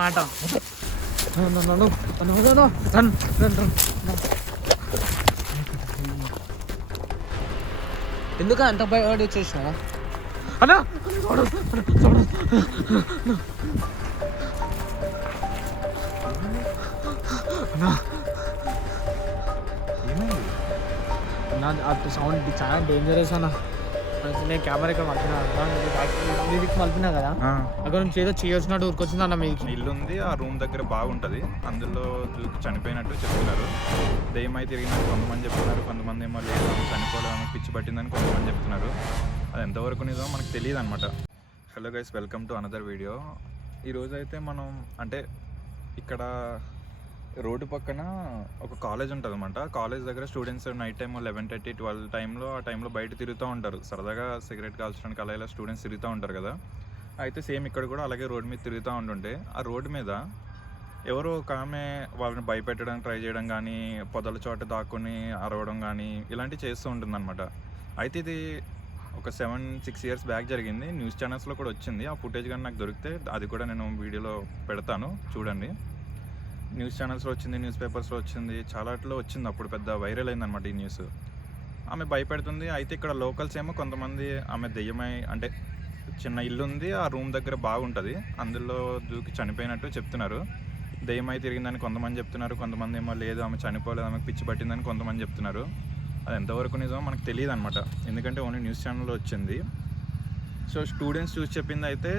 మాట ఎందుకు అంత భయపడి వచ్చేసినావు అన్నా? అటు సౌండ్ చాలా డేంజరస్ అన్న. నేను కెమెరా ఇక్కడ మలిపినా కదా, అక్కడ నుంచి ఏదో చేయొచ్చినట్టు ఊరికొచ్చింది అన్న. మీకు ఇల్లు ఉంది, ఆ రూమ్ దగ్గర బాగుంటుంది, అందులో చనిపోయినట్టు చెప్తున్నారు. దెయ్యం అయితే తిరిగినట్టు కొంతమంది చెప్తున్నారు, కొంతమంది ఏమో లేదు చనిపోవడం పిచ్చి పట్టిందని కొంతమంది చెప్తున్నారు. అది ఎంతవరకు నిజమో మనకు తెలియదు అనమాట. Hello guys, welcome to another video. ఈరోజు అయితే మనం అంటే ఇక్కడ రోడ్డు పక్కన ఒక కాలేజ్ ఉంటుంది అనమాట. కాలేజ్ దగ్గర స్టూడెంట్స్ నైట్ టైం 11:30, 12 ఆ టైంలో బయట తిరుగుతూ ఉంటారు. సరదాగా సిగరెట్ కాల్చడానికి అలా ఇలా స్టూడెంట్స్ తిరుగుతూ ఉంటారు కదా. అయితే సేమ్ ఇక్కడ కూడా అలాగే రోడ్డు మీద తిరుగుతూ ఉంటుంటే ఆ రోడ్డు మీద ఎవరో ఒక ఆమె వాళ్ళని భయపెట్టడానికి ట్రై చేయడం కానీ, పొదల చోట దాక్కుని అరవడం కానీ ఇలాంటివి చేస్తూ ఉంటుందన్నమాట. అయితే ఇది ఒక 7-6 ఇయర్స్ బ్యాక్ జరిగింది. న్యూస్ ఛానల్స్లో కూడా వచ్చింది. ఆ ఫుటేజ్ కానీ నాకు దొరికితే అది కూడా నేను వీడియోలో పెడతాను, చూడండి. న్యూస్ ఛానల్స్లో వచ్చింది, న్యూస్ పేపర్స్లో వచ్చింది, చాలాట్లో వచ్చింది. అప్పుడు పెద్ద వైరల్ అయిందనమాట ఈ న్యూస్. ఆమె భయపెడుతుంది. అయితే ఇక్కడ లోకల్స్ ఏమో కొంతమంది ఆమె దెయ్యమై అంటే చిన్న ఇల్లు ఉంది, ఆ రూమ్ దగ్గర బాగుంటుంది, అందులో దూకి చనిపోయినట్టు చెప్తున్నారు. దెయ్యమై తిరిగిందని కొంతమంది చెప్తున్నారు, కొంతమంది ఏమో లేదు ఆమె చనిపోలేదు ఆమెకు పిచ్చి పట్టిందని కొంతమంది చెప్తున్నారు. అది ఎంతవరకు నిజమో మనకు తెలియదు అనమాట, ఎందుకంటే ఓన్లీ న్యూస్ ఛానల్లో వచ్చింది. సో స్టూడెంట్స్ చూసి చెప్పింది అయితే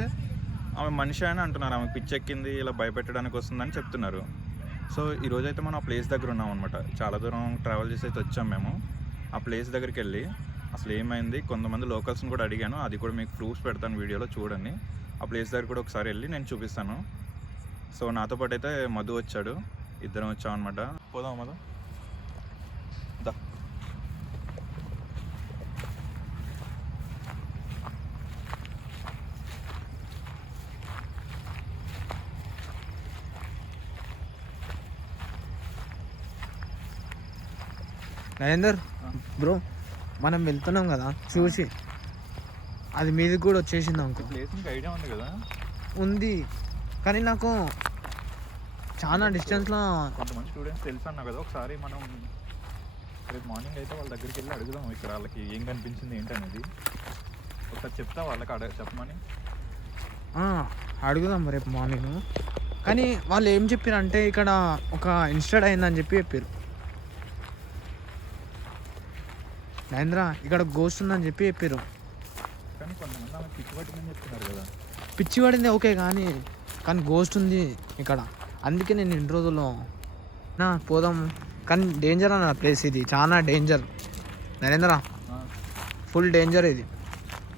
ఆమె మనిషి అని అంటున్నారు, ఆమె పిచ్చెక్కింది ఇలా భయపెట్టడానికి వస్తుందని చెప్తున్నారు. సో ఈరోజైతే మనం ఆ ప్లేస్ దగ్గర ఉన్నాం అనమాట. చాలా దూరం ట్రావెల్ చేసి అయితే వచ్చాం మేము. ఆ ప్లేస్ దగ్గరికి వెళ్ళి అసలు ఏమైంది, కొంతమంది లోకల్స్ని కూడా అడిగాను, అది కూడా మీకు ప్రూఫ్స్ పెడతాను వీడియోలో, చూడండి. ఆ ప్లేస్ దగ్గర కూడా ఒకసారి వెళ్ళి నేను చూపిస్తాను. సో నాతో పాటు అయితే మధు వచ్చాడు, ఇద్దరం వచ్చాం అనమాట. పోదాం మధు, దా. నరేందర్ బ్రో, మనం వెళ్తున్నాం కదా, చూసి అది మీది కూడా వచ్చేసింది అనుకో. ప్లేస్ మీకు ఐడియా ఉంది కదా? ఉంది, కానీ నాకు చాలా డిస్టెన్స్లో కొంతమంది స్టూడెంట్స్ తెలుసు అన్నా కదా. ఒకసారి మనం రేపు మార్నింగ్ అయితే వాళ్ళ దగ్గరికి వెళ్ళి అడుగుదాం, ఇక్కడ వాళ్ళకి ఏం కనిపించింది ఏంటనేది. ఒకసారి చెప్తా వాళ్ళకి చెప్పమని. అడుగుదాం రేపు మార్నింగ్. కానీ వాళ్ళు ఏం చెప్పారు అంటే ఇక్కడ ఒక ఇన్సిడెంట్ అయిందని చెప్పారు. నరేంద్ర, ఇక్కడ గోస్ట్ ఉందని చెప్పారు. కానీ కొంతమంది ఆమె పిచ్చి పట్టిందని చెప్తున్నారు కదా. పిచ్చి పడింది ఓకే, కానీ గోస్ట్ ఉంది ఇక్కడ. అందుకే నేను ఇన్ని రోజుల్లో పోదాం. కానీ డేంజర్ అన్న ప్లేస్ ఇది, చాలా డేంజర్ నరేంద్ర, ఫుల్ డేంజర్ ఇది.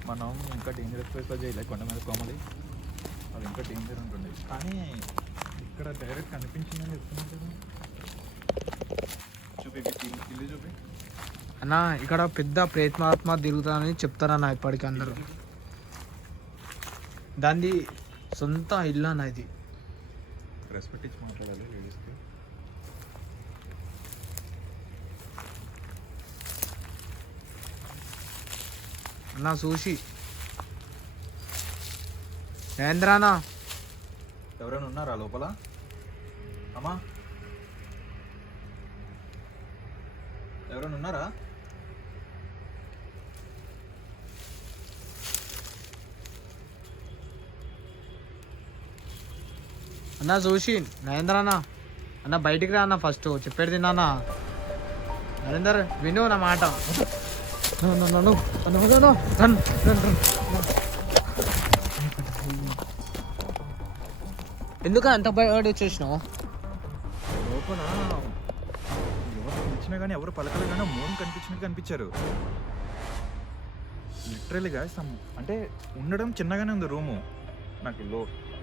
మనం ఇంకా డేంజరస్ ప్లేస్లో చేయలేదు, కొండ మీద కోమలి, అది ఇంకా డేంజర్ ఉంటుంది. కానీ ఇక్కడ డైరెక్ట్ కనిపించిందని చెప్తున్నారు కదా. చూపి ఇల్లు చూపి అన్న, ఇక్కడ పెద్ద ప్రేత్మాత్మ తిరుగుతుందని చెప్తారన్న ఇప్పటికీ అందరూ. దాన్ని సొంత ఇల్లు అన్న ఇది. రెస్పెక్ట్ ఇచ్చి మాట్లాడాలి లేడీస్కి. అన్న చూసి మహేంద్రానా, ఎవరైనా ఉన్నారా లోపల? అమ్మా, ఎవరైనా ఉన్నారా? అన్న చూసి నరేంద్ర అన్న బయటికి రా అన్న, ఫస్ట్ చెప్పేది తిన్నా. నరేందర్ విను నా మాట. ఎందుకు అంత భయపడి వచ్చేసినావు? లోపల ఎవరు పిలిచినా కానీ ఎవరు పలకలు కానీ మోన్ కనిపించినట్టు కనిపించారు. లిటరల్గా అంటే ఉండడం చిన్నగానే ఉంది రూము. నాకు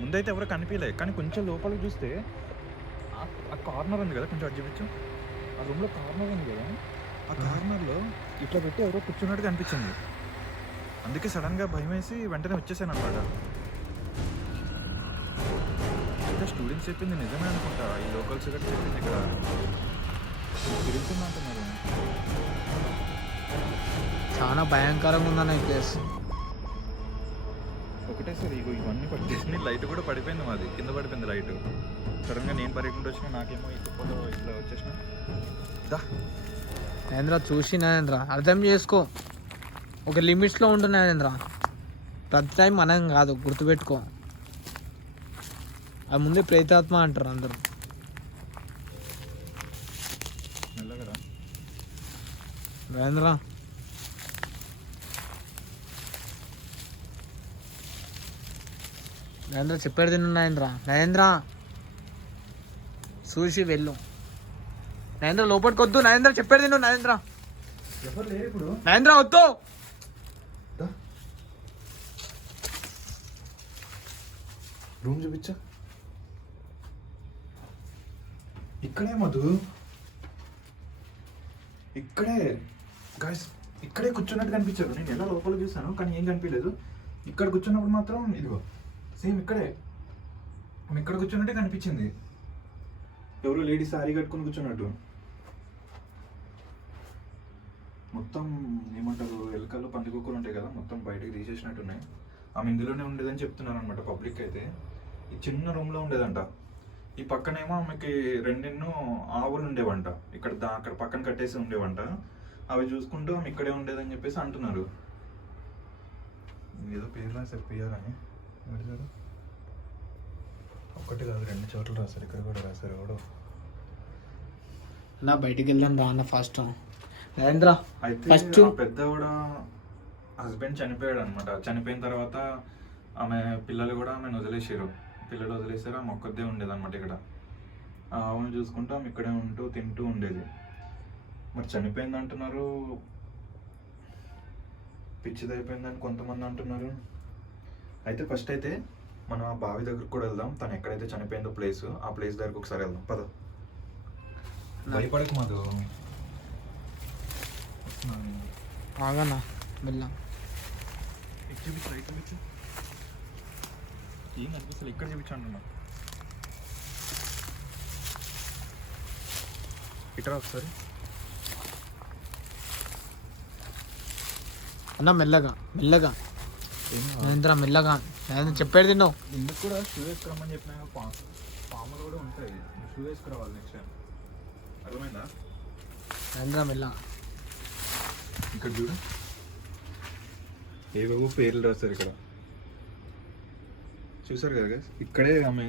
ముందైతే ఎవరు కనిపించలే, కానీ కొంచెం లోపలికి చూస్తే ఆ కార్నర్ ఉంది కదా, కొంచెం అటు చూపించు. ఆ రూమ్లో కార్నర్ ఉంది కదా, ఆ కార్నర్లో ఇట్లా పెట్టి ఎవరో కూర్చున్నట్టు కనిపించింది. అందుకే సడన్గా భయం వేసి వెంటనే వచ్చేసాను అనమాట. అయితే స్టూడెంట్స్ చెప్పింది నిజమే అనుకుంటా, ఈ లోకల్స్ కూడా చెప్పింది ఇక్కడ తిరుగుతుంది అంటున్నారు. చాలా భయంకరంగా ఉందన్న ఈ ప్లేస్. ఒకటేసారి ఇగో ఇవన్నీ పట్టేసి లైట్ కూడా పడిపోయింది, మాది కింద పడిపోయింది లైట్. సడన్గా నేను పరిగెట్టుకుంటూ వచ్చిన, నాకేమో ఈ కుప్పలో ఇట్లా వచ్చేసిన. నరేంద్ర చూసి నరేంద్ర అర్థం చేసుకో, ఒక లిమిట్స్లో ఉంటు నరేంద్ర. ప్రతి టైం మనం కాదు, గుర్తుపెట్టుకో. అది ముందే ప్రేతాత్మ అంటారు అందరూ. మెల్లగరా నరేంద్ర నరేంద్ర చెప్పాడు తిను నరేంద్ర. నరేంద్ర చూసి వెళ్ళు నరేంద్ర, లోపలికి వద్దు నరేంద్ర, చెప్పాడు తిను నరేంద్ర. ఎవరు లేరు ఇప్పుడు. నరేంద్ర వద్దు. రూమ్ చూపించా. ఇక్కడే మధు, ఇక్కడే గాయస్, ఇక్కడే కూర్చున్నట్టు కనిపించారు. నేను ఎలా లోపల చూసాను కానీ ఏం కనిపించలేదు. ఇక్కడ కూర్చున్నప్పుడు మాత్రం ఇదిగో సేమ్ ఇక్కడే ఆమె ఇక్కడ కూర్చున్నట్టే కనిపించింది. ఎవరో లేడీ సారీ కట్టుకుని కూర్చున్నట్టు. మొత్తం ఏమంటారు, ఎలుకలు పందికొక్కులు ఉంటాయి కదా, మొత్తం బయటకు తీసేసినట్టున్నాయి. ఆమె ఇందులోనే ఉండేదని చెప్తున్నారు అనమాట పబ్లిక్ అయితే. ఈ చిన్న రూమ్లో ఉండేదంట. ఈ పక్కనేమో ఆమెకి రెండెన్నో ఆవులు ఉండేవంట, ఇక్కడ అక్కడ పక్కన కట్టేసి ఉండేవంట. అవి చూసుకుంటూ ఆమె ఇక్కడే ఉండేదని చెప్పేసి అంటున్నారు. ఏదో పేరు రాశారు పిఆర్ అని, ఒక్కటి కాదు 2 చోట్ల రాశారు, ఇక్కడ కూడా రాశారు. ఎవడో నా బయటికి వెళ్దాం రా అన్న ఫస్ట్. నరేంద్ర అయితే ఫస్ట్ పెద్ద కూడా హస్బెండ్ చనిపోయాడు అనమాట. చనిపోయిన తర్వాత ఆమె పిల్లలు కూడా ఆమెను వదిలేసారు. పిల్లలు వదిలేసారు, ఆమె ఒక్కదే ఉండేది అనమాట ఇక్కడ. ఆ ఆవును చూసుకుంటూ ఆమె ఇక్కడే ఉంటూ తింటూ ఉండేది. మరి చనిపోయింది అంటున్నారు, పిచ్చిది అయిపోయిందని కొంతమంది అంటున్నారు. అయితే ఫస్ట్ అయితే మనం ఆ బావి దగ్గరకు కూడా వెళ్దాం. తను ఎక్కడైతే చనిపోయిందో ప్లేస్, ఆ ప్లేస్ దగ్గరకు ఒకసారి వెళ్దాం పద. భయపడకు మధు. ఆగన్నా మెల్ల. చూపించు ఏం అనిపిస్తుంది, ఇక్కడ చూపించు అంటున్నా. ఇక్కడ ఒకసారి అన్న మెల్లగా మెల్లగా నరేంద్ర, మెల్లగా నరేంద్ర, చెప్పేది తిన్నావు. ఇందుకు కూడా షూ వేసుకురమ్మని చెప్పినా. పాములు కూడా ఉంటాయి, షూ వేసుకురావాలి నెక్స్ట్ టైం. అర్థమైందా? నరేంద్ర మెల్ల. ఇక్కడ చూడు ఏవేవో పేర్లు రాస్తారు ఇక్కడ, చూసారు కదా guys? ఇక్కడే ఆమె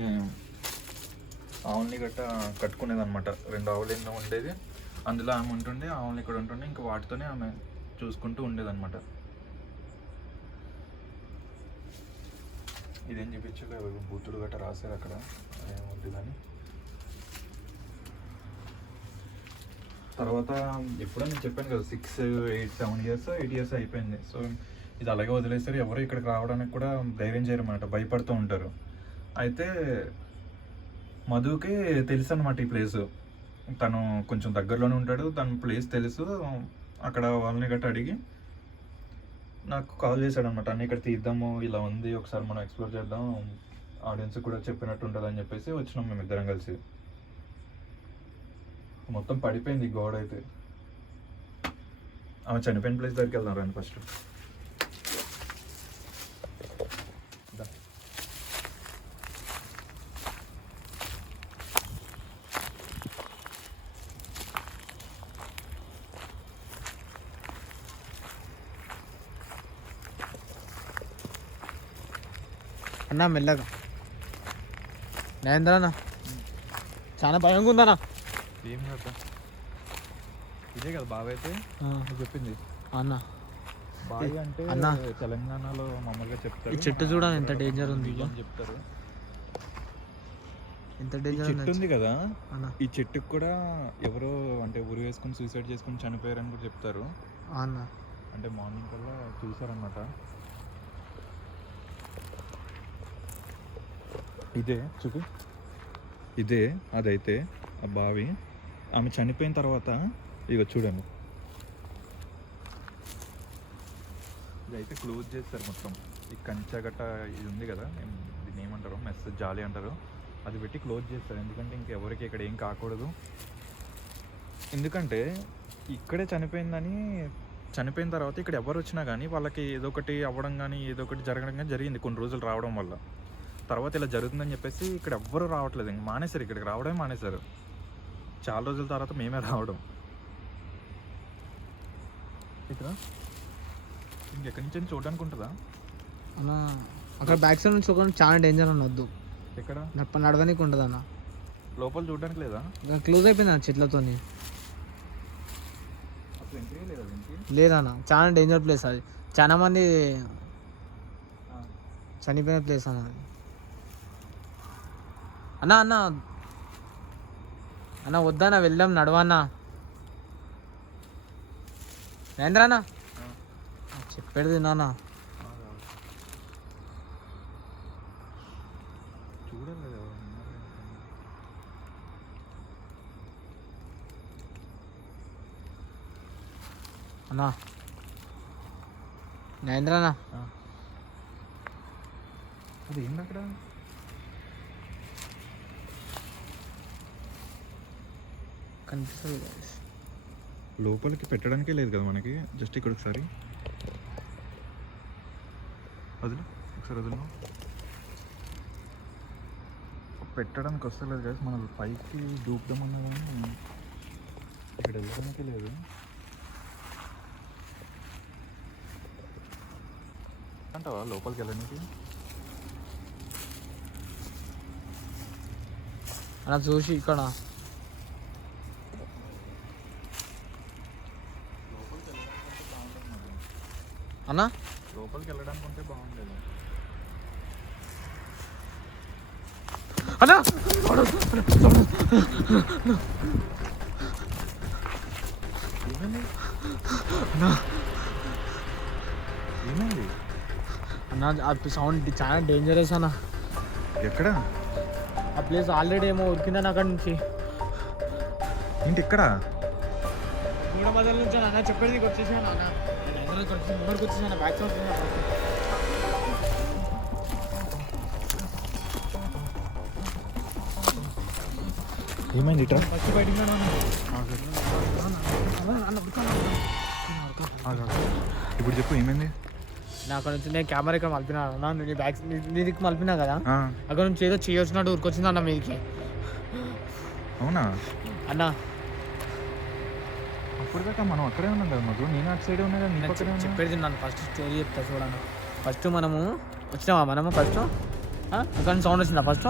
ఆవుల్ని గట్ట కట్టుకునేది అనమాట. 2 ఆవులు ఎన్నో ఉండేది, అందులో ఆమె ఉంటుండే, ఆవుల్ని ఇక్కడ ఉంటుండే, ఇంకా వాటితోనే ఆమె చూసుకుంటూ ఉండేది అనమాట. ఇదేం చూపించలే, బూతులు గట్ట రాశారు అక్కడ ఏముంటుందని. తర్వాత ఎప్పుడో నేను చెప్పాను కదా 6, 8, 7 ఇయర్స్ 8 ఇయర్స్ అయిపోయింది. సో ఇది అలాగే వదిలేస్తారు, ఎవరు ఇక్కడికి రావడానికి కూడా ధైర్యం చేయరన్నమాట, భయపడుతూ ఉంటారు. అయితే మధుకి తెలుసు అనమాట ఈ ప్లేసు. తను కొంచెం దగ్గరలోనే ఉంటాడు, తన ప్లేస్ తెలుసు. అక్కడ వాళ్ళని గట్ట అడిగి నాకు కాల్ చేశాడు అనమాట. అన్నీ ఇక్కడ తీద్దాము, ఇలా ఉంది, ఒకసారి మనం ఎక్స్ప్లోర్ చేద్దాం, ఆడియన్స్ కూడా చెప్పినట్టు ఉంటుంది అని చెప్పేసి వచ్చినాం మేము ఇద్దరం కలిసి. మొత్తం పడిపోయింది గోడ అయితే. ఆమె చనిపోయిన ప్లేస్ దగ్గరికి వెళ్దాం రండి ఫస్ట్. అన్నా మెల్లగా. నరేంద్ర అన్న చాలా భయంగా ఉందన్నా. ఏం కదా, ఇదే కదా బావి అయితే చెప్పింది అన్న. బావి అంటే అన్న తెలంగాణలో మామూలుగా చెప్తారు. ఈ చెట్టు చూడండి ఎంత డేంజర్ ఉంది చెప్తారు. ఎంత డేంజర్ చెట్టు ఉంది కదా అన్న, ఈ చెట్టుకు కూడా ఎవరో అంటే ఉరి వేసుకుని సూసైడ్ చేసుకుని చనిపోయారని కూడా చెప్తారు అన్న. అంటే మార్నింగ్ కల్లా చూసారనమాట. ఇదే చూపు, ఇదే అదైతే ఆ బావి. ఆమె చనిపోయిన తర్వాత ఇక చూడండి, ఇదైతే క్లోజ్ చేస్తారు మొత్తం. ఈ కంచె గట్ట ఇది ఉంది కదా, దీన్ని ఏమంటారు, మెస్ జాలి అంటారు, అది పెట్టి క్లోజ్ చేస్తారు. ఎందుకంటే ఇంకెవరికి ఇక్కడ ఏం కాకూడదు. ఎందుకంటే ఇక్కడే చనిపోయిందని చనిపోయిన తర్వాత ఇక్కడ ఎవరు వచ్చినా కానీ వాళ్ళకి ఏదో ఒకటి అవ్వడం కానీ ఏదో ఒకటి జరగడం కానీ జరిగింది కొన్ని రోజులు రావడం వల్ల. తర్వాత ఇలా జరుగుతుందని చెప్పేసి ఇక్కడ ఎవ్వరూ రావట్లేదు, ఇంక మానేశారు, ఇక్కడికి రావడమే మానేశారు. చాలా రోజుల తర్వాత మేమే రావడం. ఇక్కడ ఇంకెక్కడి నుంచి అయినా చూడడానికి ఉంటుందా అన్న? అక్కడ బ్యాక్ సైడ్ నుంచి చూడడానికి చాలా డేంజర్ అన్న, వద్దు. ఎక్కడ నడవడానికి ఉంటుంది అన్న, లోపల చూడడానికి లేదా? క్లోజ్ అయిపోయింది అన్న చెట్లతో. అసలు ఎంట్రీ లేదా దీనికి? లేదన్న, చాలా డేంజర్ ప్లేస్ అది, చాలా మంది చనిపోయిన ప్లేస్ అన్న అది. అన్న అన్న అన్న వద్దన్న, వెళ్దాం, నడవన్నా. మహేంద్ర అన్న చెప్పేది నాన్న. చూడాలి కదా అన్నా, మహేంద్ర అన్న. అది ఏంటి అక్కడ? కనిపిస్తుంది లోపలికి పెట్టడానికే లేదు కదా మనకి, జస్ట్ ఇక్కడ ఒకసారి వదిలి, ఒకసారి వదిలి. పెట్టడానికి వస్తలేదు కదా, మన పైకి దూపుదామన్నా కానీ ఇక్కడ వెళ్ళడానికి లేదు. అంటావా లోపలికి వెళ్ళడానికి? అలా చూసి ఇక్కడ అన్నా లోపలికి వెళ్ళడానికి ఉంటే బాగుండేది. అన్నా ఏమైంది అన్నా? ఆ సౌండ్ చాలా డేంజరస్ అన్న. ఎక్కడ? ఆ ప్లేస్ ఆల్రెడీ ఏమో ఉరికిందని అక్కడ నుంచి. ఏంటి ఇక్కడ? మూడో మధ్య నుంచి అన్న చెప్పేది వచ్చేసాను అన్న, ముందరికి వచ్చేసాను, బ్యాక్ సైడ్ ఏమైంది ఇట్లా? ఫస్ట్ బయటికి ఇప్పుడు చెప్పు ఏమైంది? నేను అక్కడ నుంచి నేను కెమెరా ఇక్కడ మలిపినా అన్న, నీ బ్యాక్ నీదికి మలిపినా కదా, అక్కడ నుంచి ఏదో చేయొచ్చినట్టు ఊరికొచ్చింది అన్న మీదికి. అవునా అన్న? అప్పటిదాకా మనం అక్కడే ఉన్నాం కదా మాకు, నేను అటు సైడే ఉన్నా కదా. చెప్పేది నన్ను ఫస్ట్ స్టోరీ చెప్తా చూడన్న. ఫస్ట్ మనము వచ్చినామా, మనము ఫస్ట్ అక్కడ సౌండ్ వచ్చిందా ఫస్ట్?